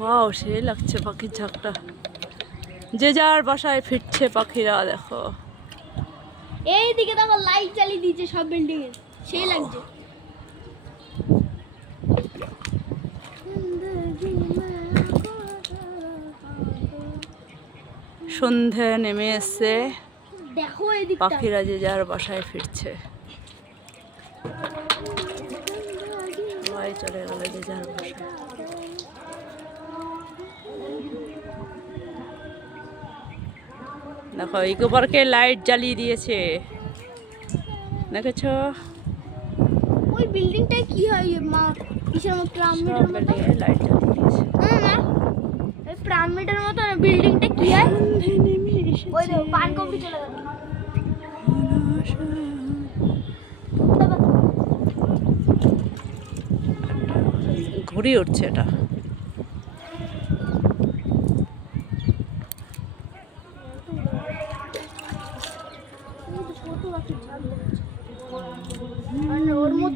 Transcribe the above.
Wow, সেই লাগছে পাখির ঝাঁকটা। যে যার বাসায় ফিরছে পাখিরা, দেখো। এইদিকে দেখো লাইট জ্বালিয়ে দিয়েছে সব বিল্ডিং এ, সেই লাগছে। সন্ধে নেমে এসছে, দেখো এদিকটা পাখিরা যে যার বাসায় ফিরছে। সবাই চলে গেল যে যার বাসায়। দেখো ইকো পার্কে লাইট জ্বালিয়ে দিয়েছে, দেখেছো? ওই বিল্ডিংটাই কি হয় মা, কিসের মতো পিরামিডের সব মতো? বিল্ডিংয়ে লাইট জ্বালিয়ে দিয়েছে। না ওই পিরামিডের মতো বিল্ডিংটা কি হয়? সন্ধে নেমে এসেছে। ওই দেখো পান কমপ্লিট চলে গেল। ঘুড়ি উঠছে এটা। ওর মধ্যে